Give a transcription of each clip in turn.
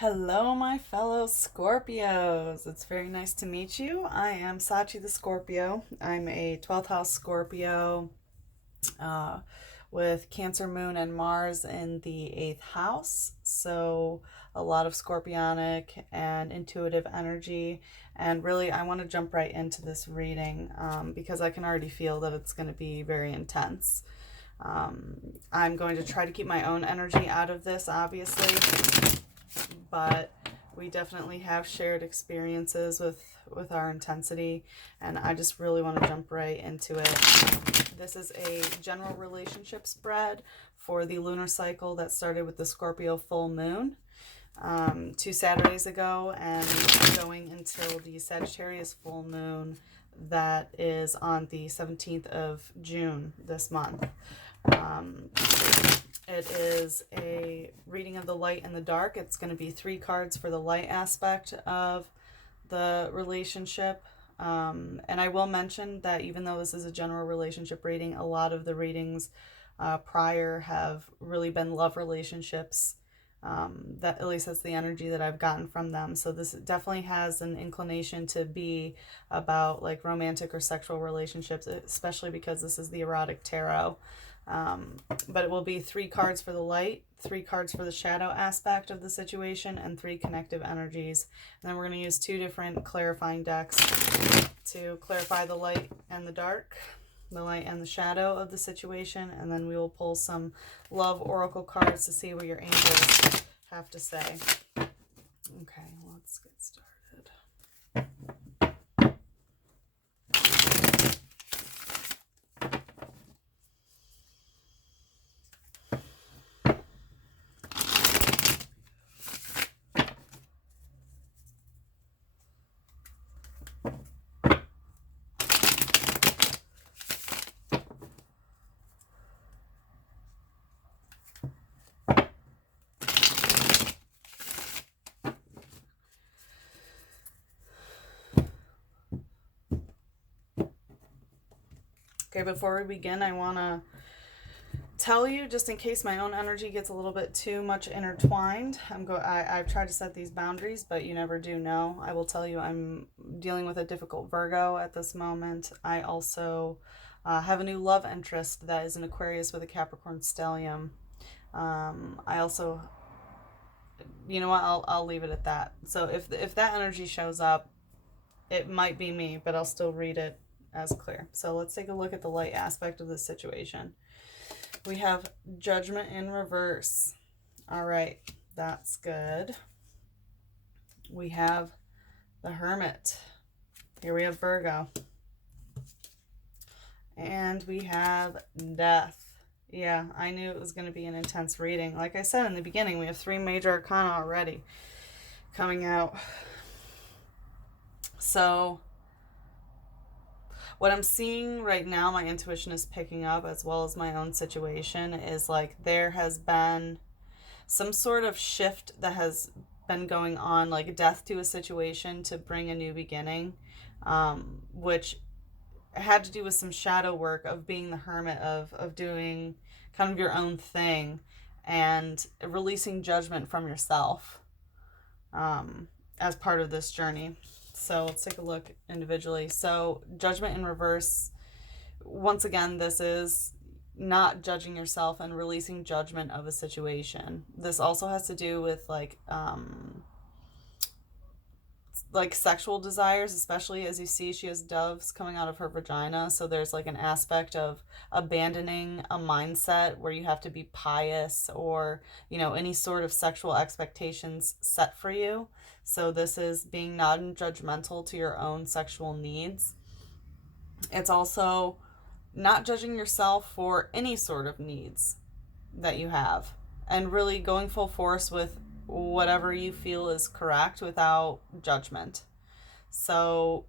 Hello, my fellow Scorpios. It's very nice to meet you. I am Sachi the Scorpio. I'm a 12th house Scorpio uh, with Cancer, Moon, and Mars in the 8th house. So, a lot of scorpionic and intuitive energy. And really, I want to jump right into this reading because I can already feel that it's going to be very intense. I'm going to try to keep my own energy out of this, obviously, but we definitely have shared experiences with our intensity, and I just really want to jump right into it. This is a general relationship spread for the lunar cycle that started with the Scorpio full moon 2 Saturdays ago, and going until the Sagittarius full moon that is on the 17th of June this month. It is a reading of the light and the dark. It's going to be 3 cards for the light aspect of the relationship. And I will mention that even though this is a general relationship reading, a lot of the readings prior have really been love relationships. That, at least that's the energy that I've gotten from them. So this definitely has an inclination to be about like romantic or sexual relationships, especially because this is the erotic tarot. But it will be 3 cards for the light, 3 cards for the shadow aspect of the situation, and 3 connective energies. And then we're going to use 2 different clarifying decks to clarify the light and the dark, the light and the shadow of the situation. And then we will pull some love oracle cards to see what your angels have to say. Okay, let's get started. Okay, before we begin, I want to tell you, just in case my own energy gets a little bit too much intertwined, I've tried to set these boundaries, but you never do know. I will tell you I'm dealing with a difficult Virgo at this moment. I also have a new love interest that is an Aquarius with a Capricorn stellium. I also, you know what, I'll leave it at that. So if that energy shows up, it might be me, but I'll still read it as clear. So let's take a look at the light aspect of this situation. We have Judgment in reverse. All right, that's good. We have the Hermit. Here we have Virgo. And we have Death. Yeah, I knew it was going to be an intense reading. Like I said in the beginning, we have 3 major arcana already coming out. So what I'm seeing right now, my intuition is picking up, as well as my own situation, is like there has been some sort of shift that has been going on, like death to a situation to bring a new beginning, which had to do with some shadow work of being the hermit, of doing kind of your own thing and releasing judgment from yourself as part of this journey. So let's take a look individually. So Judgment in reverse, once again, this is not judging yourself and releasing judgment of a situation. This also has to do with like sexual desires, especially as you see she has doves coming out of her vagina. So there's like an aspect of abandoning a mindset where you have to be pious or, you know, any sort of sexual expectations set for you. So this is being non-judgmental to your own sexual needs. It's also not judging yourself for any sort of needs that you have, and really going full force with whatever you feel is correct without judgment. So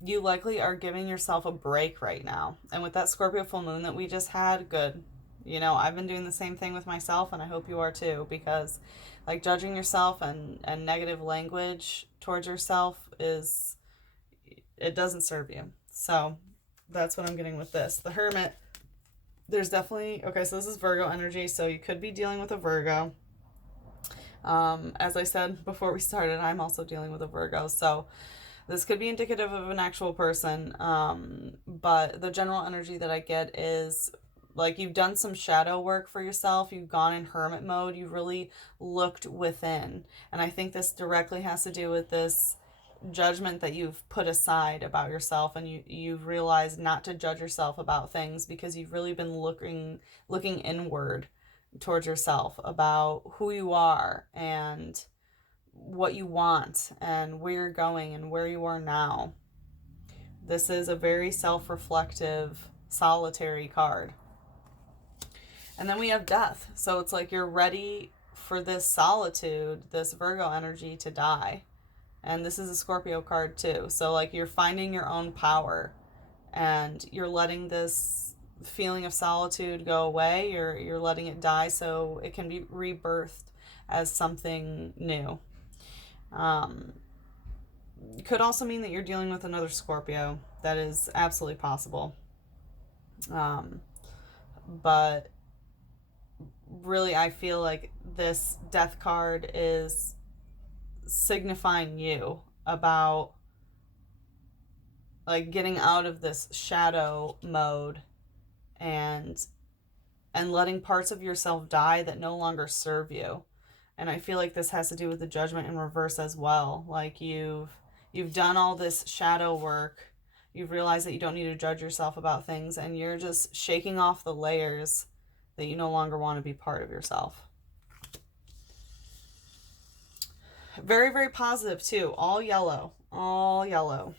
you likely are giving yourself a break right now. And with that Scorpio full moon that we just had, good. You know, I've been doing the same thing with myself, and I hope you are too, because like judging yourself and negative language towards yourself it doesn't serve you. So that's what I'm getting with this. The Hermit, there's definitely, okay, so this is Virgo energy, so you could be dealing with a Virgo. As I said before we started, I'm also dealing with a Virgo, so this could be indicative of an actual person. But the general energy that I get is like you've done some shadow work for yourself, you've gone in hermit mode, you've really looked within. And I think this directly has to do with this judgment that you've put aside about yourself, and you've realized not to judge yourself about things because you've really been looking inward towards yourself about who you are and what you want and where you're going and where you are now. This is a very self-reflective, solitary card. And then we have death. So it's like you're ready for this solitude, this Virgo energy to die. And this is a Scorpio card too. So like you're finding your own power and you're letting this feeling of solitude go away. You're letting it die so it can be rebirthed as something new. It could also mean that you're dealing with another Scorpio. That is absolutely possible. But really, I feel like this death card is signifying you about like getting out of this shadow mode and letting parts of yourself die that no longer serve you. And I feel like this has to do with the judgment in reverse as well. Like you've done all this shadow work. You've realized that you don't need to judge yourself about things, and you're just shaking off the layers that you no longer want to be part of yourself. Very, very positive too. All yellow. All yellow.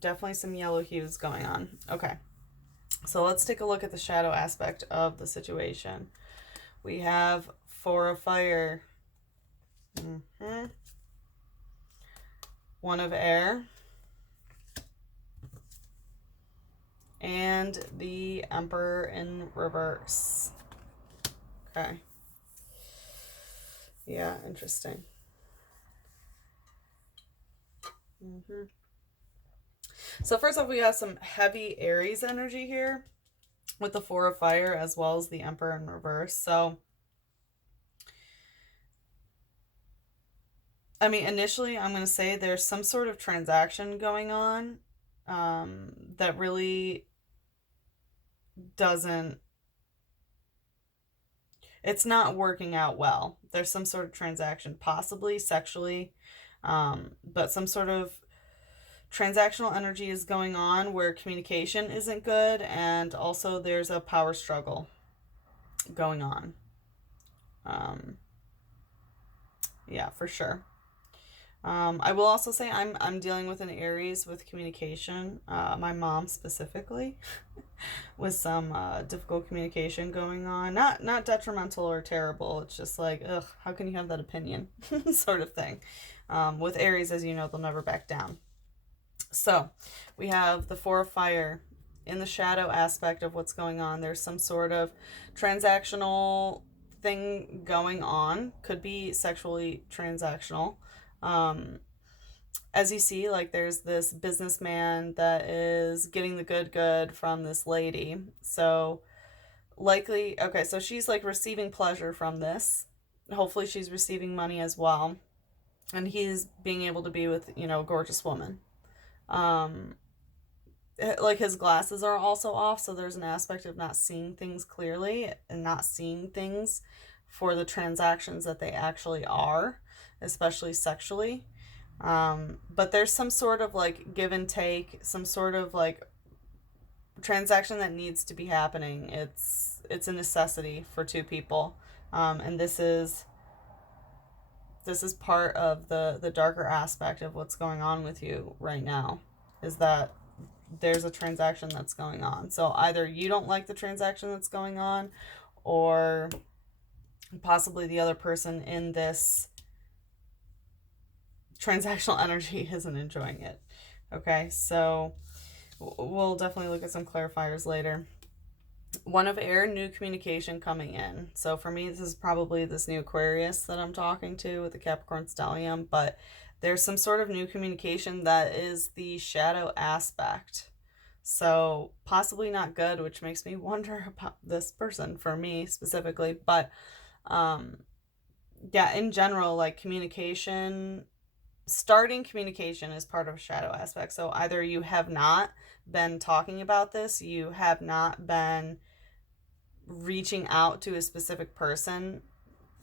Definitely some yellow hues going on. Okay. So let's take a look at the shadow aspect of the situation. We have Four of Fire. One of Air. And the Emperor in reverse. Okay. Yeah, interesting. So first off, we have some heavy Aries energy here with the Four of Fire as well as the Emperor in reverse. So, I mean, initially, I'm going to say there's some sort of transaction going on that really doesn't, it's not working out well. There's some sort of transaction, possibly sexually, but some sort of transactional energy is going on where communication isn't good, and also there's a power struggle going on. Yeah, for sure. I will also say I'm dealing with an Aries with communication. My mom specifically, with some difficult communication going on. Not detrimental or terrible. It's just like, ugh, how can you have that opinion, sort of thing. With Aries, as you know, they'll never back down. So we have the Four of Fire in the shadow aspect of what's going on. There's some sort of transactional thing going on. Could be sexually transactional. As you see, like there's this businessman that is getting the good from this lady. So likely, okay, so she's like receiving pleasure from this. Hopefully she's receiving money as well. And he's being able to be with, a gorgeous woman. Like his glasses are also off, so there's an aspect of not seeing things clearly and not seeing things for the transactions that they actually are, especially sexually. But there's some sort of like give and take, some sort of like transaction that needs to be happening. It's a necessity for two people. And this is part of the darker aspect of what's going on with you right now, is that there's a transaction that's going on. So either you don't like the transaction that's going on, or possibly the other person in this transactional energy isn't enjoying it. Okay, so we'll definitely look at some clarifiers later. One of Air, new communication coming in. So for me, this is probably this new Aquarius that I'm talking to with the Capricorn stellium, but there's some sort of new communication that is the shadow aspect. So possibly not good, which makes me wonder about this person for me specifically. But yeah, in general, like communication, starting communication is part of a shadow aspect. So either you have not been talking about this, you have not been reaching out to a specific person,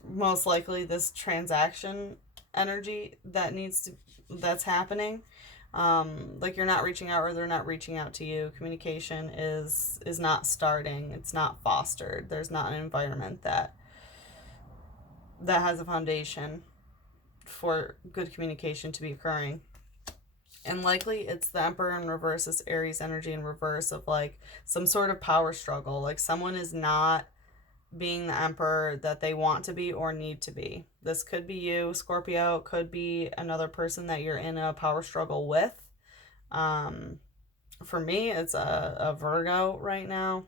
most likely this transaction energy that's happening. Like you're not reaching out or they're not reaching out to you. Communication is not starting, it's not fostered, there's not an environment that has a foundation for good communication to be occurring. And likely it's the Emperor in reverse, this Aries energy in reverse of like some sort of power struggle. Like someone is not being the Emperor that they want to be or need to be. This could be you, Scorpio. It could be another person that you're in a power struggle with. For me, it's a Virgo right now.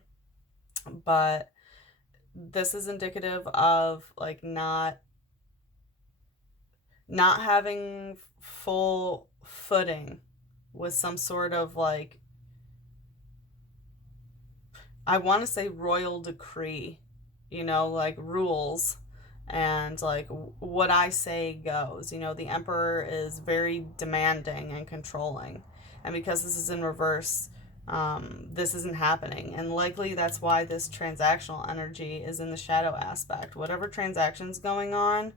But this is indicative of like not having full footing with some sort of like, I want to say royal decree, like rules, and like what I say goes. The Emperor is very demanding and controlling. And because this is in reverse, this isn't happening. And likely that's why this transactional energy is in the shadow aspect. Whatever transaction's going on,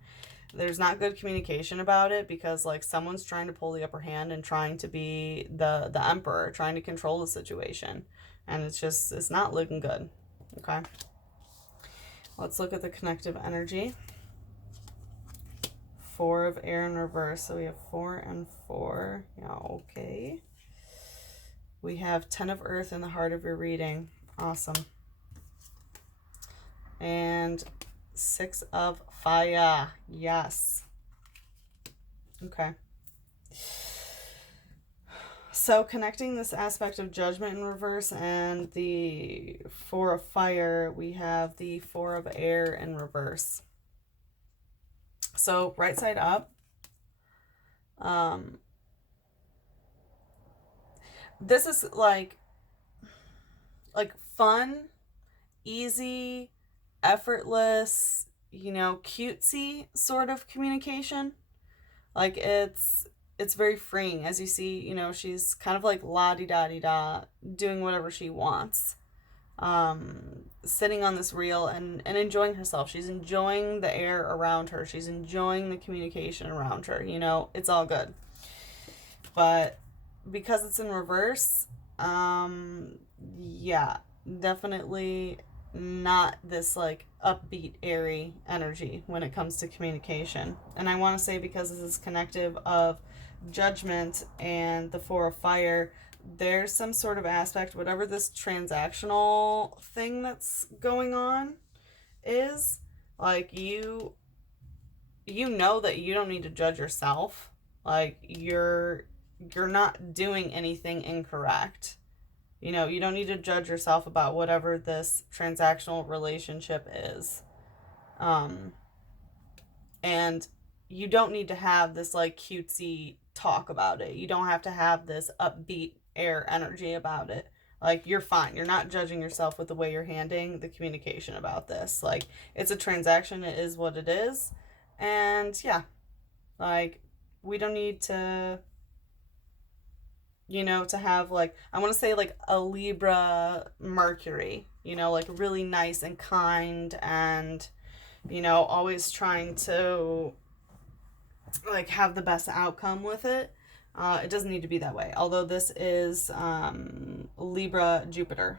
there's not good communication about it because like someone's trying to pull the upper hand and trying to be the Emperor, trying to control the situation. And it's not looking good. Okay. Let's look at the connective energy. 4 of air in reverse. So we have 4 and 4. Yeah, okay. We have 10 of earth in the heart of your reading. Awesome. And 6 of fire. Yes. Okay. So connecting this aspect of judgment in reverse and the 4 of fire, we have the 4 of air in reverse. So right side up. This is like fun, easy, effortless, cutesy sort of communication. Like it's very freeing. As you see, she's kind of like la-di-da-di-da, doing whatever she wants. Sitting on this reel and enjoying herself. She's enjoying the air around her. She's enjoying the communication around her. It's all good. But because it's in reverse, yeah, definitely not this like upbeat, airy energy when it comes to communication. And I want to say because this is connective of judgment and the 4 of fire, there's some sort of aspect, whatever this transactional thing that's going on is, like you know that you don't need to judge yourself. Like you're not doing anything incorrect. You don't need to judge yourself about whatever this transactional relationship is. And you don't need to have this like cutesy talk about it. You don't have to have this upbeat air energy about it. Like you're fine. You're not judging yourself with the way you're handling the communication about this. Like it's a transaction. It is what it is. And yeah, like we don't need to to have like, I want to say like a Libra Mercury, like really nice and kind and, always trying to like have the best outcome with it. It doesn't need to be that way. Although this is Libra Jupiter,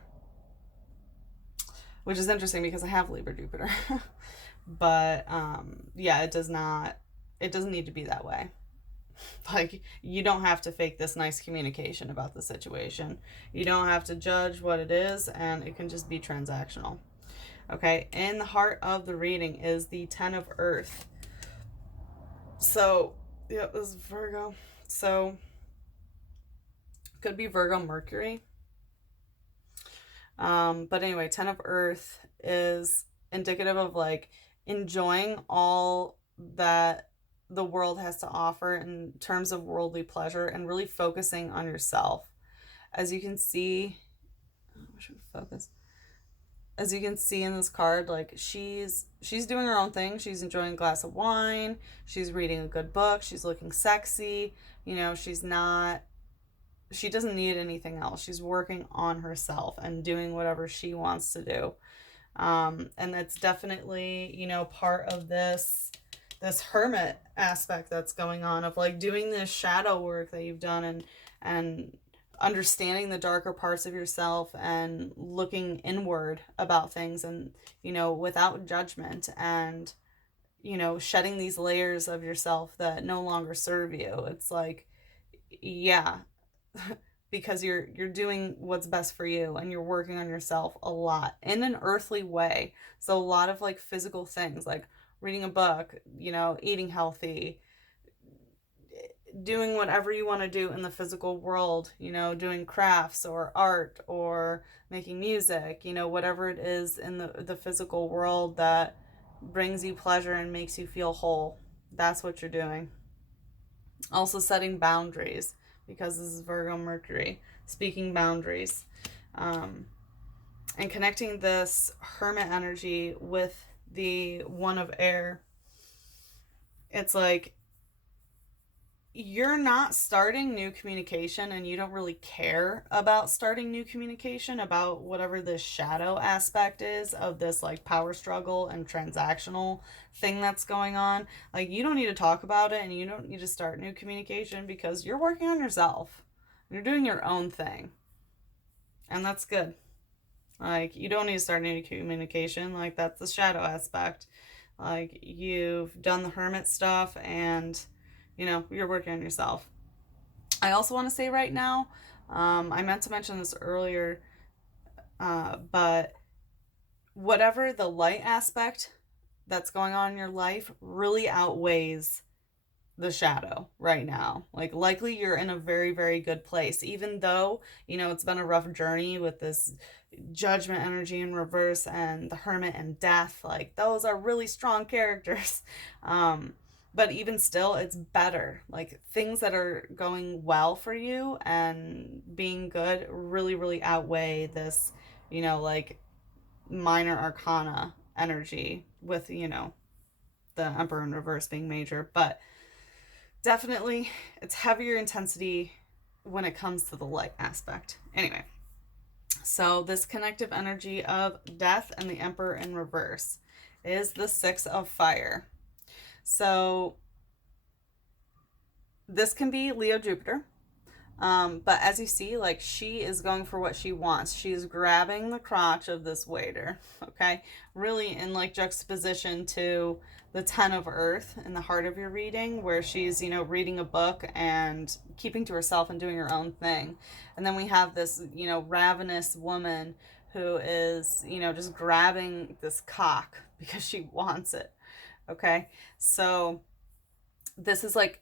which is interesting because I have Libra Jupiter. But yeah, it doesn't need to be that way. Like, you don't have to fake this nice communication about the situation. You don't have to judge what it is, and it can just be transactional. Okay, in the heart of the reading is the 10 of earth. So, yeah, this is Virgo. So, could be Virgo Mercury. But anyway, 10 of earth is indicative of like enjoying all that the world has to offer in terms of worldly pleasure and really focusing on yourself. As you can see, I should focus. as you can see in this card, like she's doing her own thing. She's enjoying a glass of wine. She's reading a good book. She's looking sexy. You know, she doesn't need anything else. She's working on herself and doing whatever she wants to do. And that's definitely, you know, part of this hermit aspect that's going on, of like doing this shadow work that you've done, and understanding the darker parts of yourself and looking inward about things, and, you know, without judgment, and, you know, shedding these layers of yourself that no longer serve you. It's like, yeah, because you're doing what's best for you, and you're working on yourself a lot in an earthly way. So a lot of like physical things, like reading a book, you know, eating healthy, doing whatever you want to do in the physical world, you know, doing crafts or art or making music, you know, whatever it is in the physical world that brings you pleasure and makes you feel whole. That's what you're doing. Also setting boundaries, because this is Virgo Mercury, speaking boundaries. And connecting this hermit energy with the one of air. It's like you're not starting new communication, and you don't really care about starting new communication about whatever this shadow aspect is of this like power struggle and transactional thing that's going on. Like, you don't need to talk about it, and you don't need to start new communication, because you're working on yourself. You're doing your own thing. And that's good. Like, you don't need to start new communication. Like, that's the shadow aspect. Like, you've done the hermit stuff, and, you know, you're working on yourself. I also want to say right now, I meant to mention this earlier, but whatever the light aspect that's going on in your life really outweighs the shadow right now. Like, likely you're in a very, very good place, even though, you know, it's been a rough journey with this judgment energy in reverse and the hermit and death. Like, those are really strong characters. But even still, it's better. Like, things that are going well for you and being good really, really outweigh this, you know, like minor arcana energy, with, you know, the Emperor in reverse being major. But definitely it's heavier intensity when it comes to the light aspect. Anyway, so this connective energy of death and the Emperor in reverse is the Six of Fire. So this can be Leo Jupiter. But as you see, like, she is going for what she wants. She's grabbing the crotch of this waiter, okay? Really in like juxtaposition to the Ten of Earth in the heart of your reading, where she's, you know, reading a book and keeping to herself and doing her own thing. And then we have this, you know, ravenous woman who is, you know, just grabbing this cock because she wants it, okay? So this is like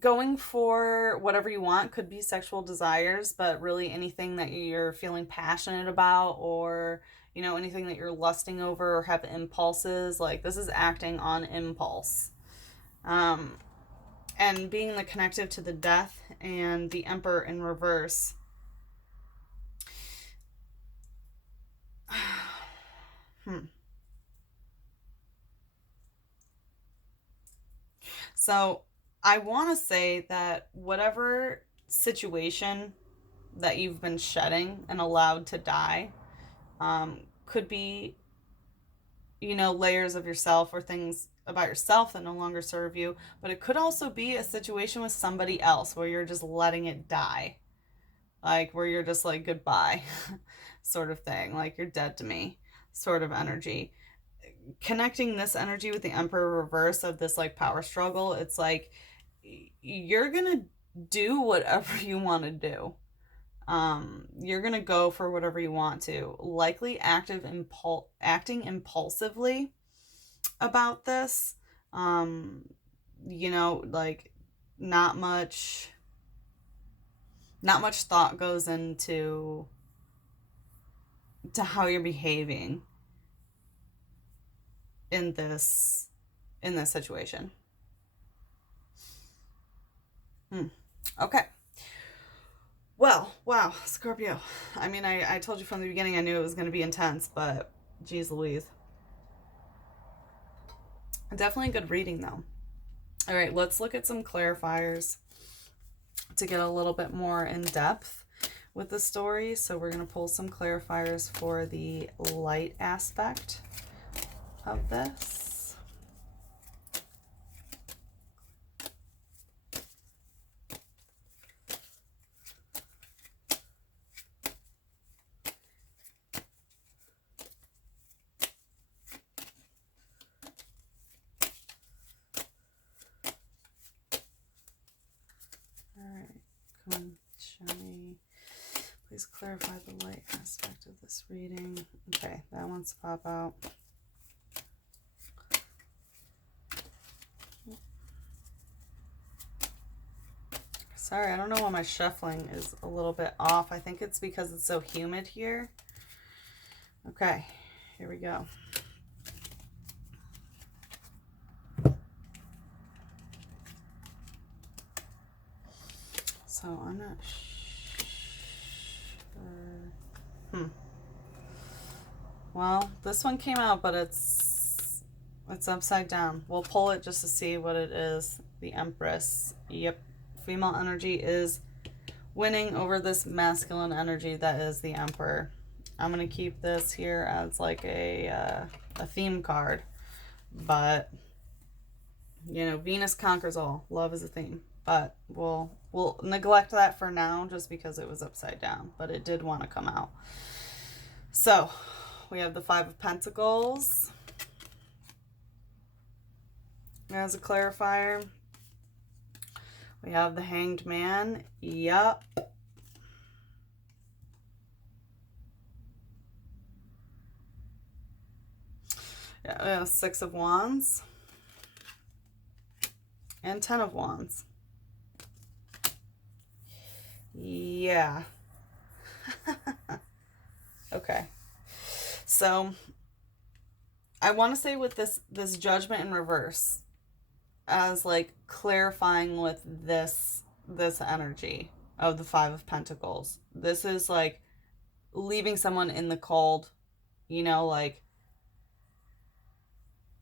going for whatever you want. Could be sexual desires, but really anything that you're feeling passionate about, or, you know, anything that you're lusting over or have impulses. Like, this is acting on impulse. And being the connective to the death and the Emperor in reverse. So I want to say that whatever situation that you've been shedding and allowed to die, could be, you know, layers of yourself or things about yourself that no longer serve you, but it could also be a situation with somebody else where you're just letting it die. Like, where you're just like, goodbye, sort of thing. Like, you're dead to me, sort of energy. Connecting this energy with the Emperor reverse of this like power struggle, it's like you're gonna do whatever you want to do. You're gonna go for whatever you want to. Likely acting impulsively about this. You know, like, not much thought goes into how you're behaving in this situation. Okay. Well, wow, Scorpio. I mean, I told you from the beginning I knew it was going to be intense, but Jeez Louise. Definitely good reading though. All right, let's look at some clarifiers to get a little bit more in depth with the story. So we're going to pull some clarifiers for the light aspect of this. Come on, show me. Please clarify the light aspect of this reading. Okay, that wants to pop out. Sorry, I don't know why my shuffling is a little bit off. I think it's because it's so humid here. Okay, here we go. So I'm not sure. Well, this one came out, but it's upside down. We'll pull it just to see what it is. The Empress. Yep. Female energy is winning over this masculine energy that is the Emperor. I'm going to keep this here as like a theme card. But, you know, Venus conquers all. Love is a theme. But we'll neglect that for now just because it was upside down. But it did want to come out. So, we have the Five of Pentacles as a clarifier. We have the Hanged Man. Yup. Yeah, Six of Wands. And Ten of Wands. Yeah. Okay. So I want to say with this Judgment in reverse as like clarifying with this energy of the Five of Pentacles. This is like leaving someone in the cold, you know, like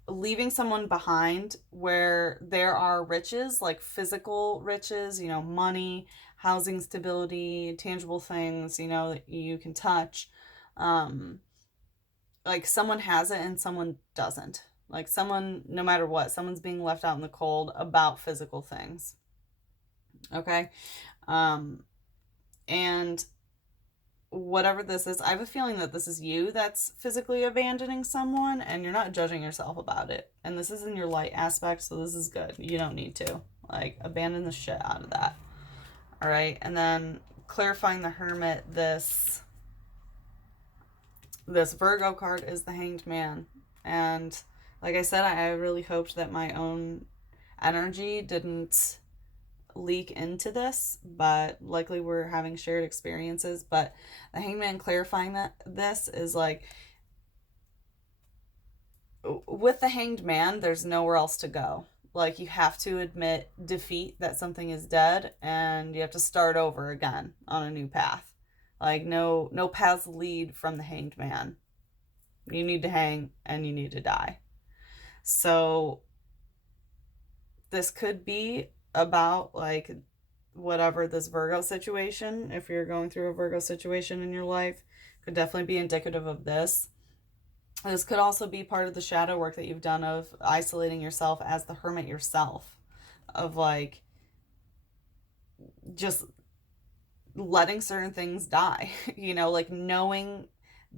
leaving someone behind where there are riches, like physical riches, you know, money, housing stability, tangible things, you know, that you can touch. Like someone has it and someone doesn't. Like someone, no matter what, someone's being left out in the cold about physical things. Okay? And whatever this is, I have a feeling that this is you that's physically abandoning someone and you're not judging yourself about it. And this is in your light aspect, so this is good. You don't need to. Like, abandon the shit out of that. All right? And then clarifying the Hermit, this Virgo card is the Hanged Man. And like I said, I really hoped that my own energy didn't leak into this, but likely we're having shared experiences. But the Hanged Man clarifying that this is like, with the Hanged Man, there's nowhere else to go. Like, you have to admit defeat, that something is dead, and you have to start over again on a new path. Like, no paths lead from the Hanged Man. You need to hang and you need to die. So this could be about like whatever this Virgo situation, if you're going through a Virgo situation in your life, could definitely be indicative of this. This could also be part of the shadow work that you've done of isolating yourself as the hermit yourself, of like just letting certain things die, you know, like knowing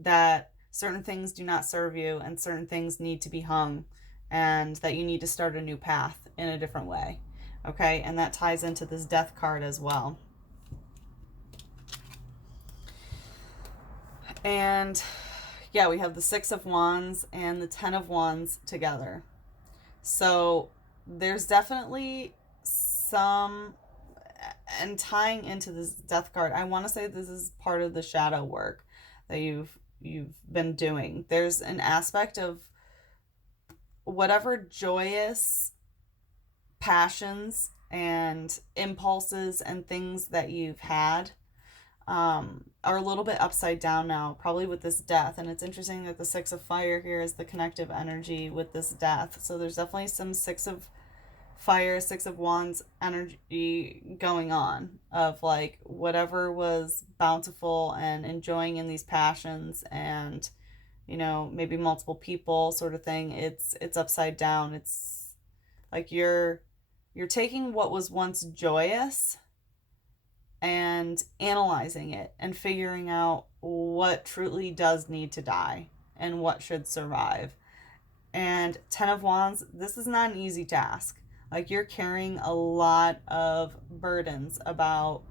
that certain things do not serve you and certain things need to be hung and that you need to start a new path in a different way. Okay, and that ties into this Death card as well. And yeah, we have the Six of Wands and the Ten of Wands together. So there's definitely some, and tying into this Death card, I want to say this is part of the shadow work that you've been doing. There's an aspect of whatever joyous passions and impulses and things that you've had, are a little bit upside down now, probably with this death. And it's interesting that the Six of Fire here is the connective energy with this death. So there's definitely some Six of Fire, Six of Wands energy going on of like whatever was bountiful and enjoying in these passions and, you know, maybe multiple people sort of thing. It's upside down. It's like you're taking what was once joyous and analyzing it and figuring out what truly does need to die and what should survive. And Ten of Wands, this is not an easy task. Like you're carrying a lot of burdens about,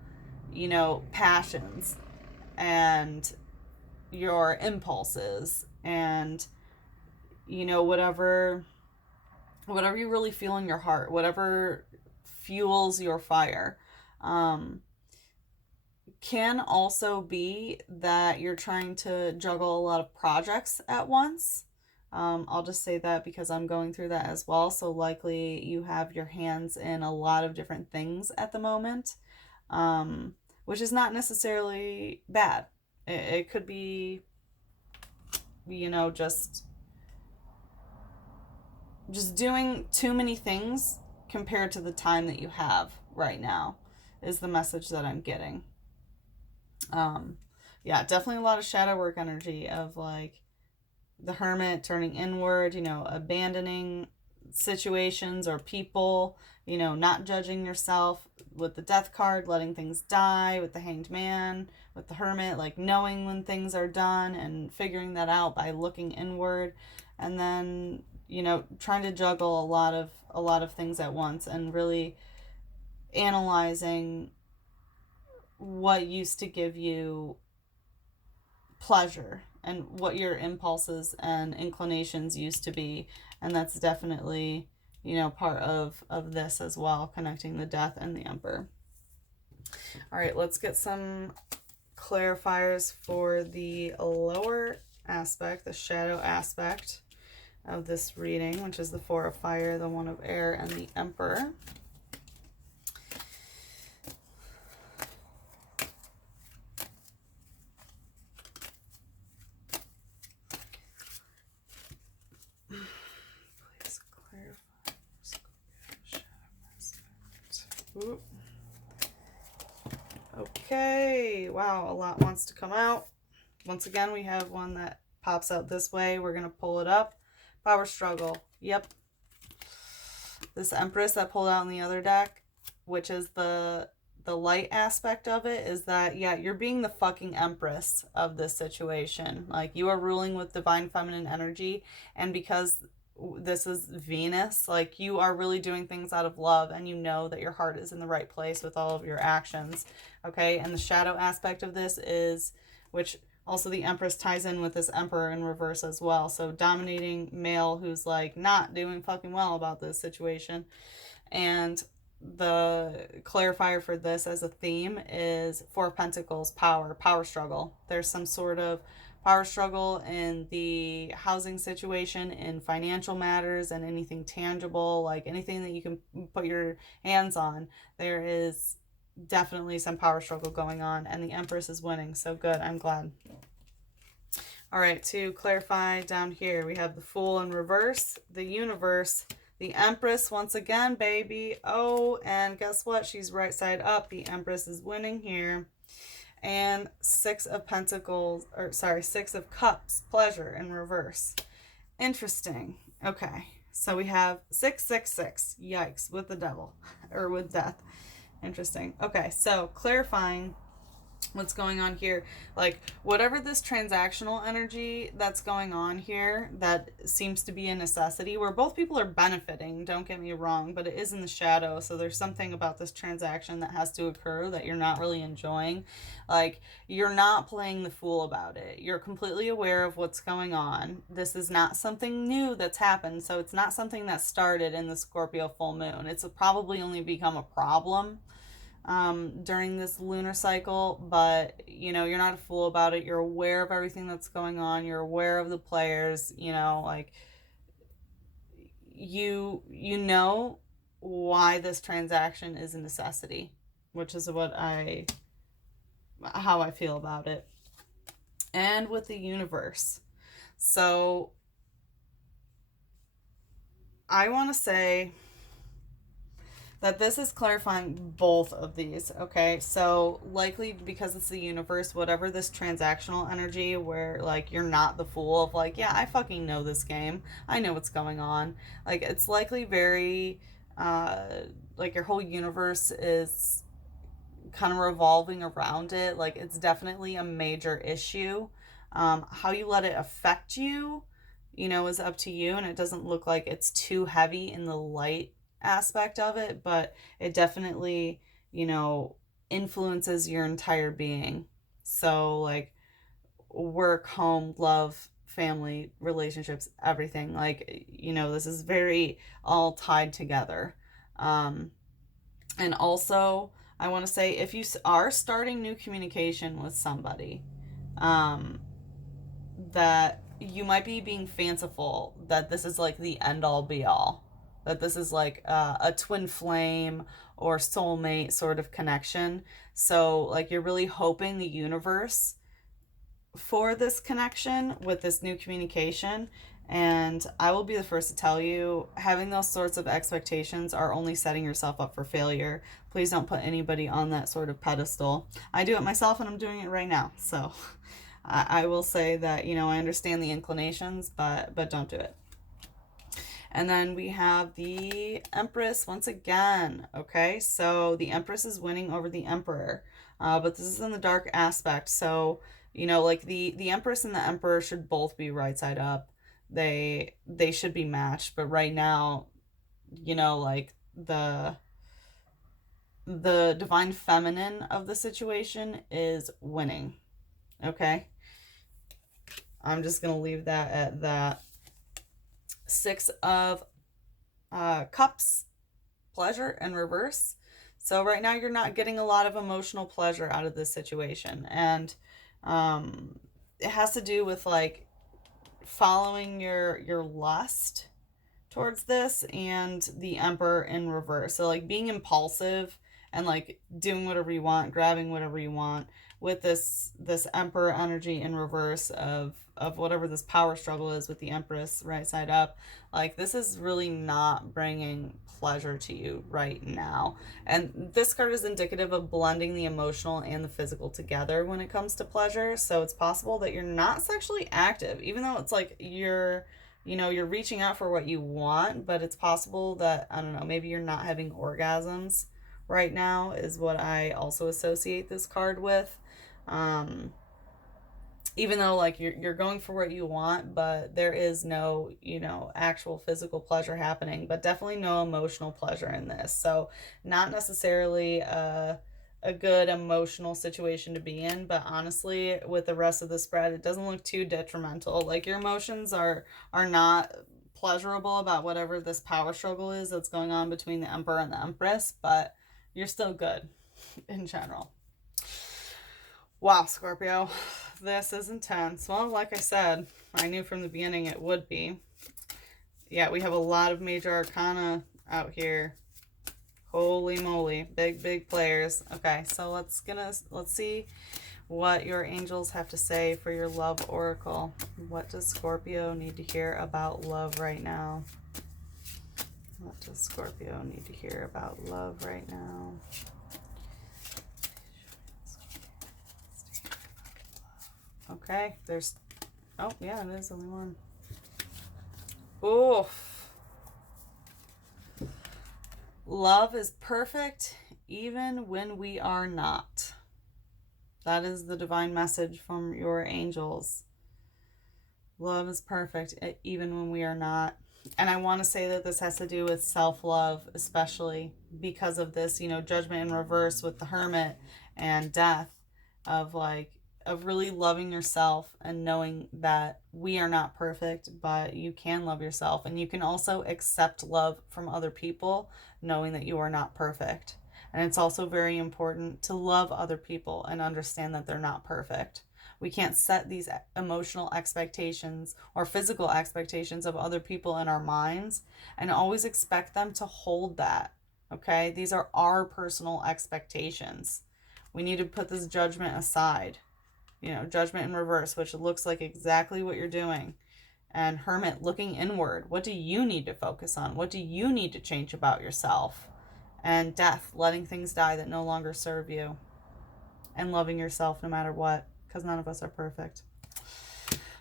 you know, passions and your impulses and, you know, whatever you really feel in your heart, whatever fuels your fire. Can also be that you're trying to juggle a lot of projects at once. I'll just say that because I'm going through that as well. So likely you have your hands in a lot of different things at the moment, which is not necessarily bad. It could be, you know, just doing too many things compared to the time that you have right now is the message that I'm getting. Yeah, definitely a lot of shadow work energy of like the Hermit turning inward, you know, abandoning situations or people, you know, not judging yourself with the Death card, letting things die with the Hanged Man, with the Hermit, like knowing when things are done and figuring that out by looking inward, and then, you know, trying to juggle a lot of things at once and really analyzing what used to give you pleasure and what your impulses and inclinations used to be. And that's definitely, you know, part of this as well, connecting the Death and the Emperor. All right, let's get some clarifiers for the lower aspect, the shadow aspect of this reading, which is the Four of Fire, the One of Air, and the Emperor. Ooh. Okay, wow, a lot wants to come out. Once again, we have one that pops out this way. We're going to pull it up. Power struggle. Yep. This Empress that pulled out in the other deck, which is the light aspect of it, is that, yeah, you're being the fucking Empress of this situation. Like, you are ruling with divine feminine energy, and because this is Venus, like, you are really doing things out of love, and you know that your heart is in the right place with all of your actions. Okay, and the shadow aspect of this is, which also the Empress ties in with this Emperor in reverse as well. So dominating male who's like not doing fucking well about this situation. And the clarifier for this as a theme is Four of Pentacles, power struggle. There's some sort of power struggle in the housing situation, in financial matters, and anything tangible, like anything that you can put your hands on. There is definitely some power struggle going on, and the Empress is winning. So good, I'm glad. All right, to clarify down here, we have the Fool in reverse, the Universe, the Empress once again, baby. Oh, and guess what? She's right side up. The Empress is winning here. And Six of Pentacles, or sorry, Six of Cups, pleasure in reverse. Interesting. Okay, so we have 666. Yikes, with the devil, or with death. Interesting. Okay, so clarifying what's going on here, like whatever this transactional energy that's going on here that seems to be a necessity where both people are benefiting, don't get me wrong, but it is in the shadow. So there's something about this transaction that has to occur that you're not really enjoying. Like, you're not playing the fool about it. You're completely aware of what's going on. This is not something new that's happened. So it's not something that started in the Scorpio full moon. It's probably only become a problem during this lunar cycle, but you know, you're not a fool about it. You're aware of everything that's going on. You're aware of the players, you know, like you know why this transaction is a necessity, which is what I how I feel about it. And with the universe. So I want to say that this is clarifying both of these, okay? So likely because it's the universe, whatever this transactional energy where like you're not the fool of like, yeah, I fucking know this game. I know what's going on. Like it's likely very like your whole universe is kind of revolving around it. Like it's definitely a major issue. How you let it affect you, you know, is up to you, and it doesn't look like it's too heavy in the light aspect of it, but it definitely, you know, influences your entire being. So like work, home, love, family, relationships, everything. Like, you know, this is very all tied together. Um, and also, I want to say if you are starting new communication with somebody, um, that you might be being fanciful that this is like the end all be all, that this is like a twin flame or soulmate sort of connection. So, like, you're really hoping the universe for this connection with this new communication. And I will be the first to tell you, having those sorts of expectations are only setting yourself up for failure. Please don't put anybody on that sort of pedestal. I do it myself and I'm doing it right now. So I will say that, you know, I understand the inclinations, but don't do it. And then we have the Empress once again. Okay, so the Empress is winning over the Emperor, but this is in the dark aspect. So, you know, like the Empress and the Emperor should both be right side up. They should be matched, but right now, you know, like the divine feminine of the situation is winning. Okay, I'm just gonna leave that at that. Six of Cups, pleasure in reverse. So right now you're not getting a lot of emotional pleasure out of this situation, and it has to do with like following your lust towards this, and the Emperor in reverse. So like being impulsive and like doing whatever you want, grabbing whatever you want with this Emperor energy in reverse of whatever this power struggle is with the Empress right side up. Like this is really not bringing pleasure to you right now. And this card is indicative of blending the emotional and the physical together when it comes to pleasure. So it's possible that you're not sexually active, even though it's like you're, you know, you're reaching out for what you want, but it's possible that, I don't know, maybe you're not having orgasms right now is what I also associate this card with. Um, Even though like you're going for what you want, but there is no, you know, actual physical pleasure happening, but definitely no emotional pleasure in this. So not necessarily a good emotional situation to be in, but honestly with the rest of the spread it doesn't look too detrimental. Like your emotions are not pleasurable about whatever this power struggle is that's going on between the Emperor and the Empress, but you're still good in general. Wow, Scorpio, this is intense. Well, like I said, I knew from the beginning it would be. Yeah, we have a lot of major arcana out here. Holy moly, big players. Okay, so let's see what your angels have to say for your love oracle. What does Scorpio need to hear about love right now? What does Scorpio need to hear about love right now? Okay, there's, oh yeah, it is only one. Oof. Love is perfect even when we are not. That is the divine message from your angels. Love is perfect even when we are not. And I want to say that this has to do with self-love, especially because of this, you know, judgment in reverse with the Hermit and death, of like, of really loving yourself and knowing that we are not perfect, but you can love yourself. And you can also accept love from other people, knowing that you are not perfect. And it's also very important to love other people and understand that they're not perfect. We can't set these emotional expectations or physical expectations of other people in our minds and always expect them to hold that. Okay? These are our personal expectations. We need to put this judgment aside. You know, judgment in reverse, which looks like exactly what you're doing. And Hermit, looking inward. What do you need to focus on? What do you need to change about yourself? And Death, letting things die that no longer serve you. And loving yourself no matter what, because none of us are perfect.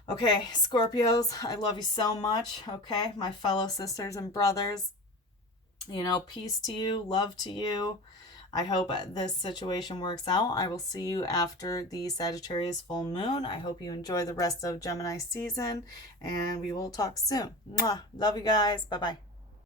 Okay, Scorpios, I love you so much. Okay, my fellow sisters and brothers. You know, peace to you, love to you. I hope this situation works out. I will see you after the Sagittarius full moon. I hope you enjoy the rest of Gemini season, and we will talk soon. Mwah. Love you guys. Bye-bye.